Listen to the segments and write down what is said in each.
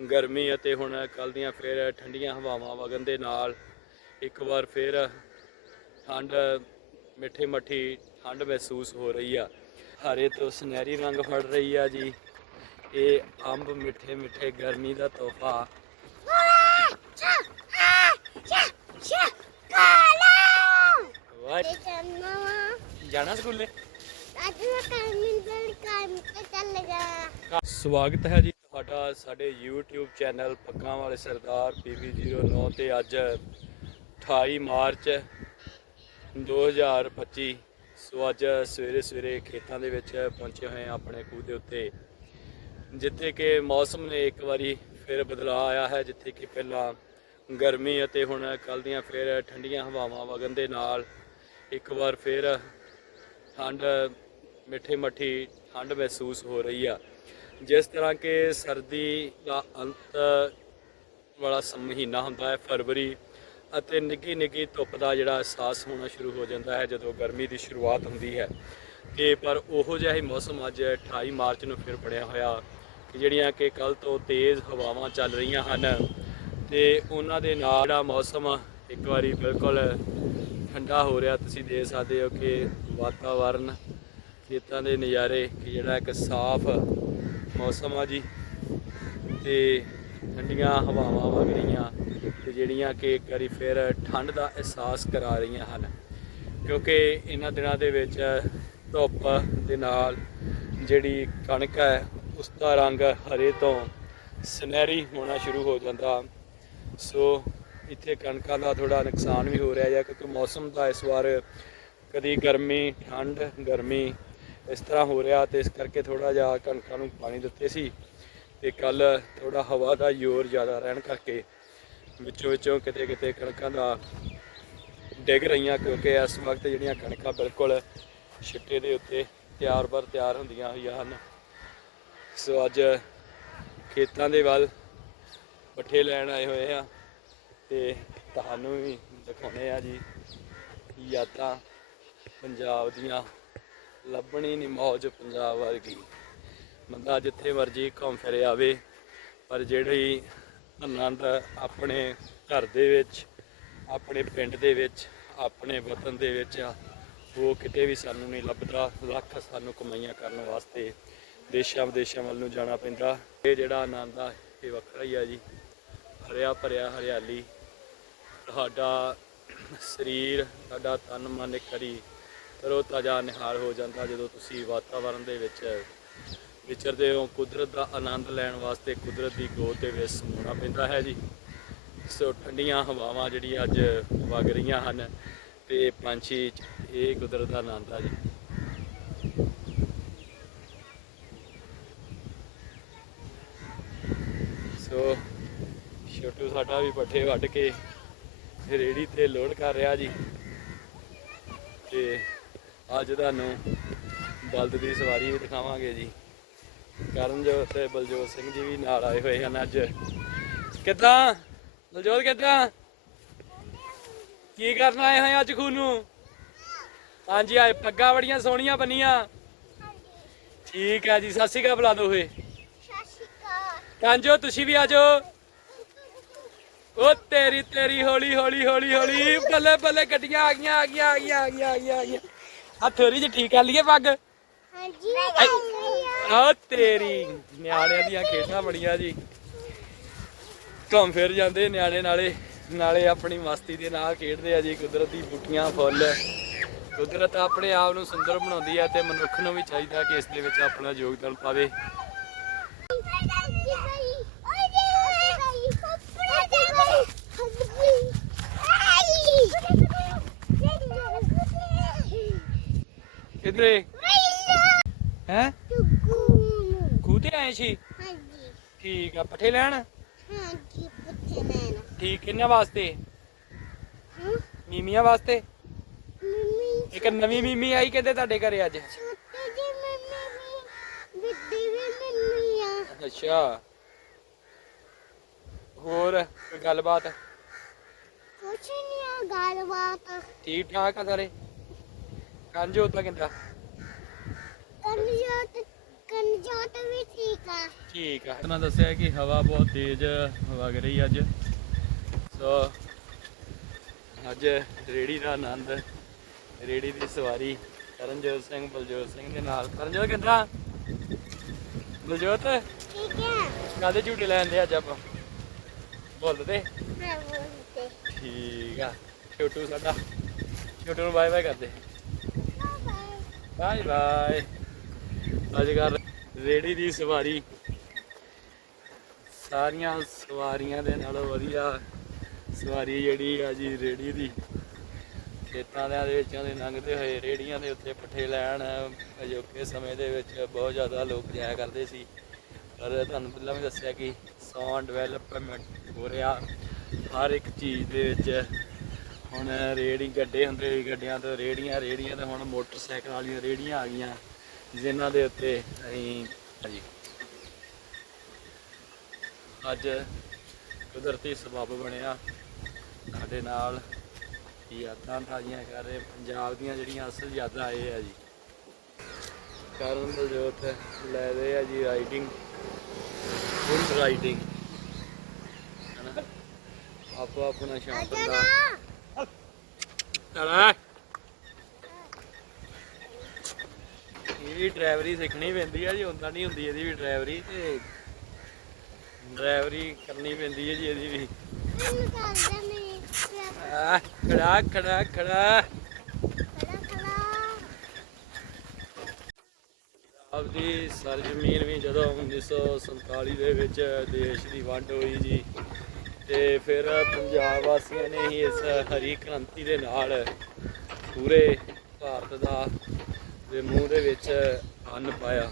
ਗਰਮੀ ਅਤੇ ਹੁਣ ਕੱਲ ਦੀਆਂ ਫਿਰ ਠੰਡੀਆਂ ਹਵਾਵਾਂ ਵਗਣ ਦੇ ਨਾਲ ਇੱਕ ਵਾਰ ਫਿਰ ਠੰਡ ਮਿੱਠੀ ਮੱਠੀ ਠੰਡ ਮਹਿਸੂਸ ਹੋ ਰਹੀ ਆ। ਹਰੇ ਤੋਂ ਸੁਨਹਿਰੀ ਰੰਗ ਫੜ ਰਹੀ ਆ ਜੀ। ਇਹ ਅੰਬ ਮਿੱਠੇ ਮਿੱਠੇ ਗਰਮੀ ਦਾ ਤੋਹਫਾ। ਜਾਣਾ ਸਕੂਲੇ? ਸਵਾਗਤ ਹੈ ਜੀ। ਤੁਹਾਡਾ ਸਾਡੇ YouTube ਚੈਨਲ ਪੱਗਾਂ ਵਾਲੇ ਸਰਦਾਰ PB09 ਤੇ ਅੱਜ 28 ਮਾਰਚ 2025 ਸੋ ਅੱਜ ਸਵੇਰੇ ਸਵੇਰੇ ਖੇਤਾਂ ਦੇ ਵਿੱਚ ਪਹੁੰਚੇ ਹੋਏ ਹਾਂ ਆਪਣੇ ਖੂਹ ਦੇ ਉੱਤੇ। ਜਿੱਥੇ ਕਿ ਮੌਸਮ ਨੇ ਇੱਕ ਵਾਰੀ ਫਿਰ ਬਦਲਾਅ ਆਇਆ ਹੈ, ਜਿੱਥੇ ਕਿ ਪਹਿਲਾਂ ਗਰਮੀ ਅਤੇ ਹੁਣ ਕੱਲ ਦੀਆਂ ਫਿਰ ਠੰਡੀਆਂ ਹਵਾਵਾਂ ਵਗਣ ਦੇ ਨਾਲ ਇੱਕ ਵਾਰ ਫਿਰ ਠੰਡ ਮਿੱਠੀ ਮੱਠੀ ਠੰਡ ਮਹਿਸੂਸ ਹੋ ਰਹੀ ਆ। ਜਿਸ ਤਰ੍ਹਾਂ ਕਿ ਸਰਦੀ ਦਾ ਅੰਤ ਵਾਲਾ ਸਮ- ਮਹੀਨਾ ਹੁੰਦਾ ਹੈ, ਫਰਵਰੀ, ਅਤੇ ਨਿੱਘੀ ਨਿੱਘੀ ਧੁੱਪ ਦਾ ਜਿਹੜਾ ਅਹਿਸਾਸ ਹੋਣਾ ਸ਼ੁਰੂ ਹੋ ਜਾਂਦਾ ਹੈ ਜਦੋਂ ਗਰਮੀ ਦੀ ਸ਼ੁਰੂਆਤ ਹੁੰਦੀ ਹੈ। ਤੇ ਪਰ ਉਹੋ ਜਿਹਾ ਹੀ ਮੌਸਮ ਅੱਜ 28 ਮਾਰਚ ਨੂੰ ਫਿਰ ਬਣਿਆ ਹੋਇਆ ਕਿ ਜਿਹੜੀਆਂ ਕਿ ਕੱਲ ਤੋਂ ਤੇਜ਼ ਹਵਾਵਾਂ ਚੱਲ ਰਹੀਆਂ ਹਨ। ਤੇ ਉਹਨਾਂ ਦੇ ਨਾਲ ਜਿਹੜਾ ਮੌਸਮ ਇੱਕ ਵਾਰੀ ਬਿਲਕੁਲ ਠੰਡਾ ਹੋ ਰਿਹਾ, ਤੁਸੀਂ ਦੇਖ ਸਕਦੇ ਹੋ ਕਿ ਵਾਤਾਵਰਨ ਖੇਤਾਂ ਦੇ ਨਜ਼ਾਰੇ, ਕਿ ਜਿਹੜਾ ਇੱਕ ਸਾਫ਼ ਮੌਸਮ ਆ ਜੀ। ਤੇ ਠੰਡੀਆਂ ਹਵਾਵਾਂ ਵਗ ਰਹੀਆਂ ਤੇ ਜਿਹੜੀਆਂ ਕਿ ਇੱਕ ਵਾਰੀ ਫਿਰ ਠੰਡ ਦਾ ਅਹਿਸਾਸ ਕਰਾ ਰਹੀਆਂ ਹਨ। ਕਿਉਂਕਿ ਇਹਨਾਂ ਦਿਨਾਂ ਦੇ ਵਿੱਚ ਧੁੱਪ ਦੇ ਨਾਲ ਜਿਹੜੀ ਕਣਕ ਹੈ ਉਸ ਦਾ ਰੰਗ ਹਰੇ ਤੋਂ ਸੁਨਹਿਰੀ ਹੋਣਾ ਸ਼ੁਰੂ ਹੋ ਜਾਂਦਾ। ਸੋ ਇੱਥੇ ਕਣਕਾਂ ਦਾ ਥੋੜਾ ਨੁਕਸਾਨ ਵੀ ਹੋ ਰਿਹਾ ਹੈ ਕਿਉਂਕਿ ਮੌਸਮ ਦਾ ਇਸ ਵਾਰ ਕਦੀ ਗਰਮੀ, ਠੰਡ, ਗਰਮੀ ਇਸ ਤਰ੍ਹਾਂ ਹੋ ਰਿਹਾ ਤੇ ਇਸ ਕਰਕੇ ਥੋੜਾ ਜਿਹਾ ਕਣਕਾਂ ਨੂੰ ਪਾਣੀ ਦਿੱਤੇ ਸੀ ਤੇ ਕੱਲ ਥੋੜਾ ਹਵਾ ਦਾ ਜ਼ੋਰ ਜ਼ਿਆਦਾ ਰਹਿਣ ਕਰਕੇ ਵਿੱਚੋਂ ਵਿੱਚੋਂ ਕਿਤੇ ਕਿਤੇ ਕਣਕਾਂ ਦਾ ਡਿੱਗ ਰਹੀਆਂ ਕਿਉਂਕਿ ਇਸ ਵਕਤ ਜਿਹੜੀਆਂ ਕਣਕਾਂ ਬਿਲਕੁਲ ਛਿੱਟੇ ਦੇ ਉੱਤੇ ਤਿਆਰ ਬਰ ਤਿਆਰ ਹੁੰਦੀਆਂ ਹੋਈਆਂ ਹਨ। ਸੋ ਅੱਜ ਖੇਤਾਂ ਦੇ ਵੱਲ ਪੱਠੇ ਲੈਣ ਆਏ ਹੋਏ ਆ ਤੇ ਤੁਹਾਨੂੰ ਵੀ ਦਿਖਾਉਣੇ ਆ ਜੀ ਯਾਦਾਂ ਪੰਜਾਬ ਦੀਆਂ। ਲੱਭਣੀ ਨਹੀਂ ਮੌਜ ਪੰਜਾਬ ਵਰਗੀ। ਬੰਦਾ ਜਿੱਥੇ ਮਰਜ਼ੀ ਘੁੰਮ ਫਿਰ ਆਵੇ, ਪਰ ਜਿਹੜੀ ਆਨੰਦ ਆਪਣੇ ਘਰ ਦੇ ਵਿੱਚ, ਆਪਣੇ ਪਿੰਡ ਦੇ ਵਿੱਚ, ਆਪਣੇ ਵਤਨ ਦੇ ਵਿੱਚ ਆ, ਉਹ ਕਿਤੇ ਵੀ ਸਾਨੂੰ ਨਹੀਂ ਲੱਭਦਾ। ਲੱਖ ਸਾਨੂੰ ਕਮਾਈਆਂ ਕਰਨ ਵਾਸਤੇ ਦੇਸ਼ਾਂ ਵਿਦੇਸ਼ਾਂ ਵੱਲ ਨੂੰ ਜਾਣਾ ਪੈਂਦਾ। ਇਹ ਜਿਹੜਾ ਆਨੰਦ ਆ, ਇਹ ਵੱਖਰਾ ਹੀ ਆ ਜੀ। ਹਰਿਆ ਭਰਿਆ ਹਰਿਆਲੀ। ਤੁਹਾਡਾ ਸਰੀਰ ਤੁਹਾਡਾ ਤਨ, ਮਨ ਇੱਕ ਵਾਰੀ ਤਰੋ ਤਾਜ਼ਾ ਨਿਹਾਲ ਹੋ ਜਾਂਦਾ ਜਦੋਂ ਤੁਸੀਂ ਵਾਤਾਵਰਣ ਦੇ ਵਿੱਚ ਵਿਚਰਦੇ ਹੋ, ਕੁਦਰਤ ਦਾ ਆਨੰਦ ਲੈਣ ਵਾਸਤੇ ਕੁਦਰਤ ਦੀ ਗੋਦ ਦੇ ਵਿੱਚ ਸਮਾਉਣਾ ਪੈਂਦਾ ਹੈ ਜੀ। ਸੋ ਠੰਡੀਆਂ ਹਵਾਵਾਂ ਜਿਹੜੀਆਂ ਅੱਜ ਵਗ ਰਹੀਆਂ ਹਨ ਤੇ ਪੰਛੀ ਇਹ ਕੁਦਰਤ ਦਾ ਆਨੰਦ ਆ ਜੀ। ਸੋ ਛੋਟੂ ਸਾਡਾ ਵੀ ਪੱਠੇ ਵੱਢ ਕੇ ਰੇੜੀ ਤੇ ਲੋਡ ਕਰ ਰਿਹਾ ਜੀ। ਤੇ ਅੱਜ ਤੁਹਾਨੂੰ ਬਲਦ ਦੀ ਸਵਾਰੀ ਵੀ ਦਿਖਾਵਾਂਗੇ ਜੀ। ਕਰਨਜੋਤ ਤੇ ਬਲਜੋਤ ਸਿੰਘ ਜੀ ਵੀ ਨਾਲ ਆਏ ਹੋਏ ਹਨ ਅੱਜ। ਕਿੱਦਾਂ? ਬਲਜੋਤ, ਕਿੱਦਾਂ? ਕੀ ਕਰਨ ਆਏ ਹੋਏ ਅੱਜ ਖੂਨ ਨੂੰ? ਹਾਂਜੀ ਆਏ ਪੱਗਾਂ ਬੜੀਆਂ ਸੋਹਣੀਆਂ ਬੰਨੀਆਂ। ਠੀਕ ਹੈ ਜੀ, ਸਤਿ ਸ਼੍ਰੀ ਅਕਾਲ ਬੁਲਾ ਦਿਓ ਹੋਏ ਕਾਂਜੋ, ਤੁਸੀਂ ਵੀ ਆਜੋ ਉਹ ਤੇਰੀ ਤੇਰੀ ਹੌਲੀ ਹੌਲੀ ਹੌਲੀ ਹੌਲੀ ਬੱਲੇ ਬੱਲੇ ਗੱਡੀਆਂ ਆ ਗਈਆਂ ਆ ਗਈਆਂ ਆ ਗਈਆਂ ਆ ਗਈਆਂ ਆ ਗਈਆਂ। ਆ ਥੋੜੀ ਜਿਹੀ ਠੀਕ ਕਰ ਲਈਏ ਪੱਗ? ਆ ਤੇਰੀ ਨਿਆਣਿਆਂ ਦੀਆਂ ਖੇਡਾਂ ਬੜੀਆਂ ਜੀ। ਘੁੰਮ ਫਿਰ ਜਾਂਦੇ ਨਿਆਣੇ ਨਾਲੇ ਨਾਲੇ ਆਪਣੀ ਮਸਤੀ ਦੇ ਨਾਲ ਖੇਡਦੇ ਆ ਜੀ ਕੁਦਰਤ ਦੀ ਬੂਟੀਆਂ ਫੁੱਲ। ਕੁਦਰਤ ਆਪਣੇ ਆਪ ਨੂੰ ਸੁੰਦਰ ਬਣਾਉਂਦੀ ਹੈ ਤੇ ਮਨੁੱਖ ਨੂੰ ਵੀ ਚਾਹੀਦਾ ਕਿ ਇਸ ਦੇ ਵਿੱਚ ਆਪਣਾ ਯੋਗਦਾਨ ਪਾਵੇ। ਕਿਧਰੇ? ਹੈ? ਖੂਹ ਤੇ ਆਏ ਸੀ? ਠੀਕ ਆ ਪੱਠੇ ਲੈਣ? ਠੀਕ ਕਿੰਨਾ ਵਾਸਤੇ? ਮੀਮੀਆਂ ਵਾਸਤੇ? ਇੱਕ ਨਵੀਂ ਮੀਮੀ ਆਈ ਕਹਿੰਦੇ ਤੁਹਾਡੇ ਘਰੇ ਅੱਜ? ਅੱਛਾ। ਹੋਰ ਕੋਈ ਗੱਲਬਾਤ? ਕੁਛ ਨਹੀਂ ਆ ਗੱਲਬਾਤ। ਠੀਕ ਠਾਕ ਆ ਸਾਰੇ? ਕੰਜੋ ਤਾਂ ਕਿੰਦਾ ਕੰਨਿਆ ਤੇ ਕੰਜੋਟ ਵੀ ਠੀਕ ਆ। ਠੀਕ ਆ। ਮੈਂ ਦੱਸਿਆ ਕਿ ਹਵਾ ਬਹੁਤ ਤੇਜ਼ ਵਗ ਰਹੀ ਅੱਜ। ਸੋ ਅੱਜ ਰੇੜੀ ਦਾ ਆਨੰਦ ਰੇੜੀ ਦੀ ਸਵਾਰੀ ਕਰਨਜੋਤ ਸਿੰਘ ਬਲਜੋਤ ਸਿੰਘ ਦੇ ਨਾਲ। ਕਰਨਜੋਤ ਕਿੱਦਾਂ? ਬਲਜੋਤ? ਠੀਕ ਹੈ ਕਾਦੇ ਝੂਟੇ ਲੈਂਦੇ ਅੱਜ ਆਪਾਂ? ਬੋਲਦੇ ਮੈਂ ਬੋਲਦੇ ਠੀਕ ਆ। ਛੋਟੂ ਸਾਡਾ। ਛੋਟੂ ਨੂੰ ਬਾਏ ਬਾਏ ਕਰਦੇ। ਬਾਏ ਬਾਏ ਅੱਜ ਕੱਲ ਰੇੜੀ ਦੀ ਸਵਾਰੀ। ਸਾਰੀਆਂ ਸਵਾਰੀਆਂ ਦੇ ਨਾਲੋਂ ਵਧੀਆ ਸਵਾਰੀ ਜਿਹੜੀ ਆ ਜੀ ਰੇੜੀ ਦੀ। ਖੇਤਾਂ ਦੇ ਵਿੱਚੋਂ ਦੇ ਲੰਘਦੇ ਹੋਏ ਰੇੜੀਆਂ ਦੇ ਉੱਤੇ ਪੱਠੇ ਲੈਣ ਅਜੋਕੇ ਸਮੇਂ ਦੇ ਵਿੱਚ ਬਹੁਤ ਜ਼ਿਆਦਾ ਲੋਕ ਜਾਇਆ ਕਰਦੇ ਸੀ। ਪਰ ਤੁਹਾਨੂੰ ਪਹਿਲਾਂ ਵੀ ਦੱਸਿਆ ਕਿ ਸੌਨ ਡਿਵੈਲਪਮੈਂਟ ਹੋ ਰਿਹਾ। ਹਰ ਇੱਕ ਚੀਜ਼ ਦੇ ਵਿੱਚ ਹੁਣ ਰੇੜੀ ਗੱਡੇ ਹੁੰਦੇ ਸੀ ਗੱਡਿਆਂ ਤੋਂ ਰੇੜੀਆਂ ਰੇੜੀਆਂ ਤੇ ਹੁਣ ਮੋਟਰਸਾਈਕਲ ਵਾਲੀਆਂ ਰੇੜੀਆਂ ਆ ਗਈਆਂ, ਜਿਨ੍ਹਾਂ ਦੇ ਉੱਤੇ ਅਸੀਂ ਹਾਂਜੀ ਅੱਜ ਕੁਦਰਤੀ ਸਬੱਬ ਬਣਿਆ। ਸਾਡੇ ਨਾਲ ਯਾਦਾਂ ਤਾਜ਼ੀਆਂ ਕਰ ਰਹੇ, ਪੰਜਾਬ ਦੀਆਂ ਜਿਹੜੀਆਂ ਅਸਲ ਯਾਦਾਂ ਇਹ ਆ ਜੀ। ਕਰਨ ਬਲਜੋਤ ਲੈ ਰਹੇ ਆ ਜੀ ਰਾਈਡਿੰਗ ਫੁੱਲ ਰਾਈਡਿੰਗ ਹਨਾ? ਆਪੋ ਆਪਣਾ ਸ਼ੌਂਕ ਅਜਾ ਹੁੰਦਾ ਨਾ ਤੜਾ ਇਹ ਵੀ ਡਰਾਈਵਰੀ ਸਿੱਖਣੀ ਪੈਂਦੀ ਆ ਜੀ ਹੁੰਦਾ ਨਹੀਂ ਹੁੰਦੀ ਇਹਦੀ ਵੀ ਡਰਾਈਵਰੀ। ਤੇ ਡਰਾਈਵਰੀ ਕਰਨੀ ਪੈਂਦੀ ਹੈ ਜੀ ਇਹਦੀ ਵੀ। ਆ, ਖੜਾ ਖੜਾ ਖੜਾ। ਆਪਦੀ ਸਰਜ਼ਮੀਨ ਵੀ ਜਦੋਂ 1947 ਦੇ ਵਿੱਚ ਦੇਸ਼ ਦੀ ਵੰਡ ਹੋਈ ਜੀ ਤੇ ਫਿਰ ਪੰਜਾਬ ਵਾਸੀਆਂ ਨੇ ਹੀ ਇਸ ਹਰੀ ਕ੍ਰਾਂਤੀ ਦੇ ਨਾਲ ਪੂਰੇ ਭਾਰਤ ਦਾ ਦੇ ਮੂੰਹ ਦੇ ਵਿੱਚ ਅੰਨ ਪਾਇਆ।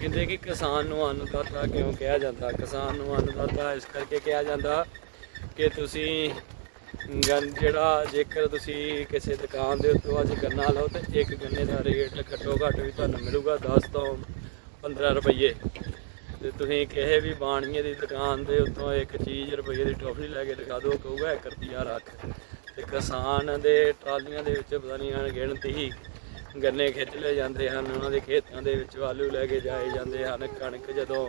ਕਹਿੰਦੇ ਕਿ ਕਿਸਾਨ ਨੂੰ ਅੰਨਦਾਤਾ ਕਿਉਂ ਕਿਹਾ ਜਾਂਦਾ? ਕਿਸਾਨ ਨੂੰ ਅੰਨਦਾਤਾ ਇਸ ਕਰਕੇ ਕਿਹਾ ਜਾਂਦਾ ਕਿ ਤੁਸੀਂ ਗੰਨ ਜਿਹੜਾ ਜੇਕਰ ਤੁਸੀਂ ਕਿਸੇ ਦੁਕਾਨ ਦੇ ਉੱਤੋਂ ਅੱਜ ਗੰਨਾ ਲਓ ਤੇ ਇੱਕ ਗੰਨੇ ਦਾ ਰੇਟ ਘੱਟੋ ਘੱਟ ਵੀ ਤੁਹਾਨੂੰ ਮਿਲੂਗਾ 10 ਤੋਂ 15 ਰੁਪਏ ਤੇ ਤੁਸੀਂ ਕਿਸੇ ਵੀ ਬਾਣੀਏ ਦੀ ਦੁਕਾਨ ਦੇ ਉੱਤੋਂ ਇੱਕ ਚੀਜ਼ ਰੁਪਏ ਦੀ ਟੋਫੀ ਲੈ ਕੇ ਦਿਖਾ ਦਿਓ, ਕਹੂਗਾ 1 ਰੁਪਿਆ ਰੱਖ। ਤੇ ਕਿਸਾਨ ਦੇ ਟਰਾਲੀਆਂ ਦੇ ਵਿੱਚ ਪਤਾ ਨਹੀਂ ਅਣਗਿਣਤ ਹੀ ਗੰਨੇ ਖਿੱਚ ਲਏ ਜਾਂਦੇ ਹਨ, ਉਹਨਾਂ ਦੇ ਖੇਤਾਂ ਦੇ ਵਿੱਚ ਆਲੂ ਲੈ ਕੇ ਜਾਏ ਜਾਂਦੇ ਹਨ, ਕਣਕ ਜਦੋਂ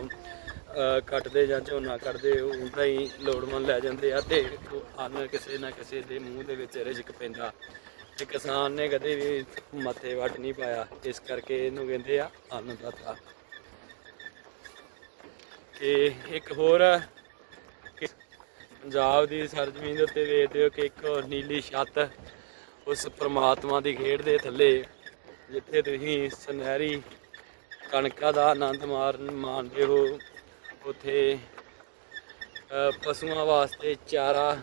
ਕੱਟਦੇ ਜਾਂ ਝੋਨਾ ਕੱਟਦੇ, ਉਦਾਂ ਹੀ ਲੋੜਵੰਦ ਲੈ ਜਾਂਦੇ ਆ ਤੇ ਅੰਨ ਕਿਸੇ ਨਾ ਕਿਸੇ ਦੇ ਮੂੰਹ ਦੇ ਵਿੱਚ ਰਿਜਕ ਪੈਂਦਾ। ਤੇ ਕਿਸਾਨ ਨੇ ਕਦੇ ਵੀ ਮੱਥੇ ਵੱਟ ਨਹੀਂ ਪਾਇਆ, ਇਸ ਕਰਕੇ ਇਹਨੂੰ ਕਹਿੰਦੇ ਆ ਅੰਨਦਾਤਾ। ਤੇ ਇੱਕ ਹੋਰ ਪੰਜਾਬ ਦੀ ਸਰਜ਼ਮੀਨ ਦੇ ਉੱਤੇ ਵੇਖਦੇ ਹੋ ਕਿ ਇੱਕ ਨੀਲੀ ਛੱਤ ਉਸ ਪ੍ਰਮਾਤਮਾ ਦੀ ਖੇਡ ਦੇ ਥੱਲੇ, ਜਿੱਥੇ ਤੁਸੀਂ ਸੁਨਹਿਰੀ ਕਣਕਾਂ ਦਾ ਆਨੰਦ ਮਾਰਨ ਮਾਣਦੇ ਹੋ। ਉਥੇ ਪਸ਼ੂਆਂ ਵਾਸਤੇ ਚਾਰਾ,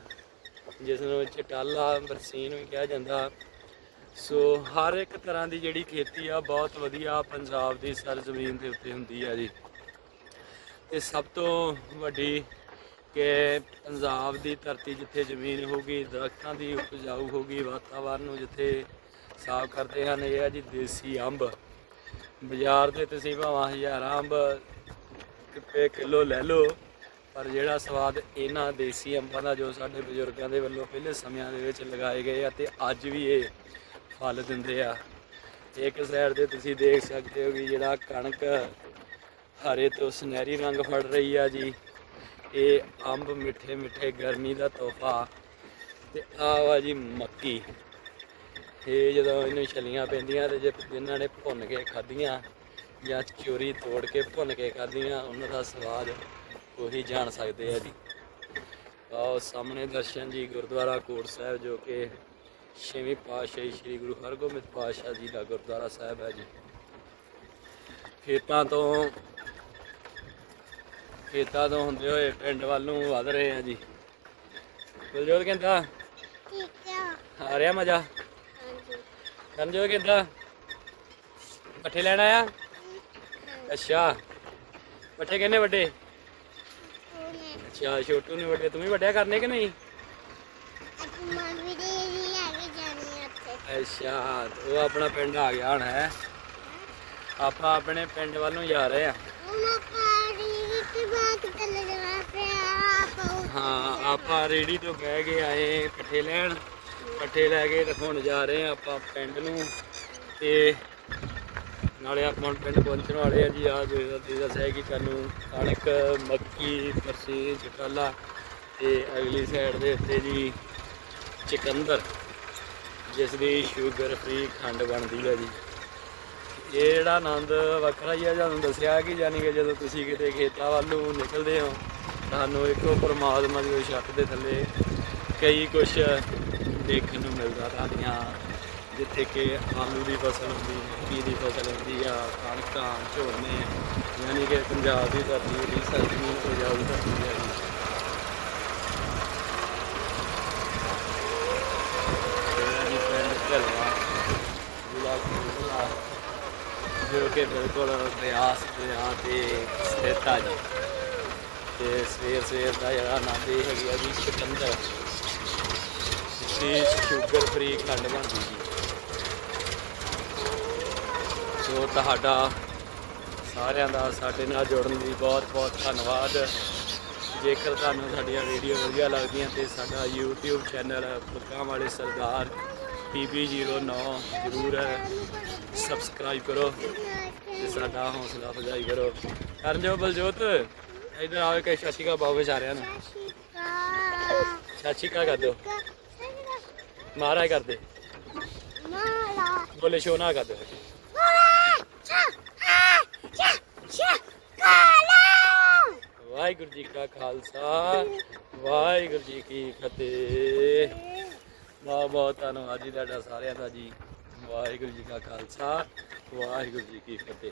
ਜਿਸ ਨੂੰ ਚਟਾਲਾ ਬਰਸੀਨ ਵੀ ਕਿਹਾ ਜਾਂਦਾ। ਸੋ ਹਰ ਇੱਕ ਤਰ੍ਹਾਂ ਦੀ ਜਿਹੜੀ ਖੇਤੀ ਆ, ਬਹੁਤ ਵਧੀਆ ਪੰਜਾਬ ਦੀ ਸਰਜ਼ਮੀਨ ਦੇ ਉੱਤੇ ਹੁੰਦੀ ਆ ਜੀ। ਇਹ ਸਭ ਤੋਂ ਵੱਡੀ ਕਿ ਪੰਜਾਬ ਦੀ ਧਰਤੀ ਜਿੱਥੇ ਜ਼ਮੀਨ ਹੋਗੀ ਦਰਖਤਾਂ ਦੀ ਉਪਜਾਊ ਹੋਗੀ ਵਾਤਾਵਰਨ ਨੂੰ ਜਿੱਥੇ ਸਾਫ਼ ਕਰਦੇ ਹਨ, ਇਹ ਆ ਜੀ ਦੇਸੀ ਅੰਬ। ਬਾਜ਼ਾਰ ਤੇ ਤੁਸੀਂ ਭਾਵਾਂ ਹਜ਼ਾਰਾਂ ਅੰਬ ਰੁਪਏ ਕਿਲੋ ਲੈ ਲਓ, ਪਰ ਜਿਹੜਾ ਸਵਾਦ ਇਹਨਾਂ ਦੇਸੀ ਅੰਬਾਂ ਦਾ ਜੋ ਸਾਡੇ ਬਜ਼ੁਰਗਾਂ ਦੇ ਵੱਲੋਂ ਪਹਿਲੇ ਸਮਿਆਂ ਦੇ ਵਿੱਚ ਲਗਾਏ ਗਏ ਆ ਤੇ ਅੱਜ ਵੀ ਇਹ ਫਲ ਦਿੰਦੇ ਆ। ਇੱਕ ਸਾਈਡ ਤੇ ਤੁਸੀਂ ਦੇਖ ਸਕਦੇ ਹੋ ਕਿ ਜਿਹੜਾ ਕਣਕ ਹਰੇ ਤੋਂ ਸੁਨਹਿਰੀ ਰੰਗ ਫੜ ਰਹੀ ਆ ਜੀ। ਇਹ ਅੰਬ ਮਿੱਠੇ ਮਿੱਠੇ ਗਰਮੀ ਦਾ ਤੋਹਫਾ। ਤੇ ਆਹ ਵਾ ਜੀ ਮੱਕੀ। ਇਹ ਜਦੋਂ ਇਹਨੂੰ ਛਲੀਆਂ ਪੈਂਦੀਆਂ ਤੇ ਜੇ ਜਿਨ੍ਹਾਂ ਨੇ ਭੁੰਨ ਕੇ ਖਾਧੀਆਂ ਜਾਂ ਚੋਰੀ ਤੋੜ ਕੇ ਭੁੰਨ ਕੇ ਖਾਧੀਆਂ, ਉਹਨਾਂ ਦਾ ਸਵਾਦ ਉਹੀ ਜਾਣ ਸਕਦੇ ਆ ਜੀ। ਆਓ ਸਾਹਮਣੇ ਦਰਸ਼ਨ ਜੀ ਗੁਰਦੁਆਰਾ ਕੋਟ ਸਾਹਿਬ ਜੋ ਕਿ ਛੇਵੀਂ ਪਾਤਸ਼ਾਹੀ ਸ੍ਰੀ ਗੁਰੂ ਹਰਗੋਬਿੰਦ ਪਾਤਸ਼ਾਹ ਜੀ ਦਾ ਗੁਰਦੁਆਰਾ ਸਾਹਿਬ ਹੈ ਜੀ। ਖੇਤਾਂ ਤੋਂ ਖੇਤਾਂ ਤੋਂ ਹੁੰਦੇ ਹੋਏ ਪਿੰਡ ਵੱਲ ਨੂੰ ਵਧ ਰਹੇ ਆ ਜੀ। ਕੁਲਜੋਤ ਕਹਿੰਦਾ ਠੀਕ ਆ ਆ ਰਿਹਾ ਮਜ਼ਾ? ਹਾਂਜੀ। ਕਰਨਜੋਤ ਕਹਿੰਦਾ ਪੱਠੇ ਲੈਣ ਆਇਆ? ਅੱਛਾ। ਪੱਠੇ ਕਿੰਨੇ ਵੱਡੇ? ਅੱਛਾ ਛੋਟੂ ਨੇ ਵੱਡੇ ਤੂੰ ਵੀ ਵੱਡਿਆ ਕਰਨੇ ਕਿ ਨਹੀਂ? ਅੱਛਾ ਉਹ ਆਪਣਾ ਪਿੰਡ ਆ ਗਿਆ ਹੁਣ ਹੈ। ਆਪਾਂ ਆਪਣੇ ਪਿੰਡ ਵੱਲ ਨੂੰ ਜਾ ਰਹੇ ਆ ਹੁਣ ਆਪਾਂ ਰੀਤ ਬਾਤ ਚੱਲ ਜਾਣਾ ਪਿਆ ਆਪਾਂ ਹਾਂ, ਆਪਾਂ ਰੇੜੀ ਤੋਂ ਬਹਿ ਕੇ ਆਏ ਪੱਠੇ ਲੈਣ। ਪੱਠੇ ਲੈ ਕੇ ਤੇ ਹੁਣ ਜਾ ਰਹੇ ਆ ਆਪਾਂ ਪਿੰਡ ਨੂੰ ਤੇ ਨਾਲੇ ਆਪਾਂ ਹੁਣ ਪਿੰਡ ਪਹੁੰਚਣ ਵਾਲੇ ਆ ਜੀ। ਆ ਜੋ ਤੇ ਦੱਸਿਆ ਕਿ ਤੁਹਾਨੂੰ। ਕਣਕ, ਮੱਕੀ ਬਰਸੀ ਚਟਾਲਾ ਤੇ ਅਗਲੀ ਸਾਈਡ ਦੇ ਉੱਤੇ ਜੀ ਚਿਕੰਦਰ, ਜਿਸ ਦੀ ਸ਼ੂਗਰ ਫ੍ਰੀ ਖੰਡ ਬਣਦੀ ਹੈ ਜੀ। ਇਹ ਜਿਹੜਾ ਆਨੰਦ ਵੱਖਰਾ ਹੀ ਆ ਤੁਹਾਨੂੰ ਦੱਸਿਆ ਕਿ ਯਾਨੀ ਕਿ ਜਦੋਂ ਤੁਸੀਂ ਕਿਤੇ ਖੇਤਾਂ ਵੱਲੋਂ ਨਿਕਲਦੇ ਹੋ ਸਾਨੂੰ ਇੱਕ ਪਰਮਾਤਮਾ ਦੀ ਉਹ ਛੱਤ ਦੇ ਥੱਲੇ ਕਈ ਕੁਝ ਦੇਖਣ ਨੂੰ ਮਿਲਦਾ ਤੁਹਾਡੀਆਂ ਜਿੱਥੇ ਕਿ ਆਲੂ ਦੀ ਫਸਲ ਹੁੰਦੀ, ਮੱਕੀ ਦੀ ਫਸਲ ਹੁੰਦੀ ਆ, ਕਣਕਾਂ, ਝੋਨੇ, ਯਾਨੀ ਕਿ ਪੰਜਾਬ ਦੀ ਧਰਤੀ ਜਿਹੜੀ ਸਰਜ਼ਮੀਨ ਤੋਂ ਜਾਊ ਧਰਤੀ ਹੈ ਜੋ ਕਿ ਬਿਲਕੁਲ ਬਿਆਸ ਦਰਿਆ ਤੇ ਸਥਿਤ ਆ ਜੀ। ਤੇ ਸਵੇਰ ਸਵੇਰ ਦਾ ਜਿਹੜਾ ਆਨੰਦ ਇਹ ਹੈਗੀ ਆ ਜੀ ਸਿਕੰਦਰ ਜਿੱਥੇ ਸ਼ੂਗਰ ਫ੍ਰੀ ਖੰਡ ਬਣਦੀ ਜੀ। ਸੋ ਤੁਹਾਡਾ ਸਾਰਿਆਂ ਦਾ ਸਾਡੇ ਨਾਲ ਜੁੜਨ ਲਈ ਬਹੁਤ ਬਹੁਤ ਧੰਨਵਾਦ। ਜੇਕਰ ਤੁਹਾਨੂੰ ਸਾਡੀਆਂ ਵੀਡੀਓ ਵਧੀਆ ਲੱਗਦੀਆਂ ਤੇ ਸਾਡਾ YouTube ਚੈਨਲ ਫੁਲਕਾਂ ਵਾਲੇ ਸਰਦਾਰ PB09 ਜ਼ਰੂਰ ਸਬਸਕ੍ਰਾਈਬ ਕਰੋ ਤੇ ਸਾਡਾ ਹੌਸਲਾ ਅਫਜ਼ਾਈ ਕਰੋ। ਕਰ ਜੋ ਬਲਜੋਤ। ਇਧਰ ਆਵੇ ਕਿ ਸ਼ਸ਼ੀ ਕਾ ਬਾਬੇ ਸਾਰਿਆਂ ਨੂੰ। ਸ਼ਸ਼ੀ ਕਾ ਕਰ ਦਿਓ। ਮਹਾਰਾਜ ਕਰ ਦੇ। ਬੋਲੇ ਸ਼ੋਨਾ ਕਰ ਦਿਓ। ਵਾਹਿਗੁਰੂ ਜੀ ਕਾ ਖਾਲਸਾ ਵਾਹਿਗੁਰੂ ਜੀ ਕੀ ਫਤਿਹ। ਬਹੁਤ ਬਹੁਤ ਧੰਨਵਾਦ ਜੀ ਤੁਹਾਡਾ ਸਾਰਿਆਂ ਦਾ ਜੀ। ਵਾਹਿਗੁਰੂ ਜੀ ਕਾ ਖਾਲਸਾ ਵਾਹਿਗੁਰੂ ਜੀ ਕੀ ਫਤਿਹ।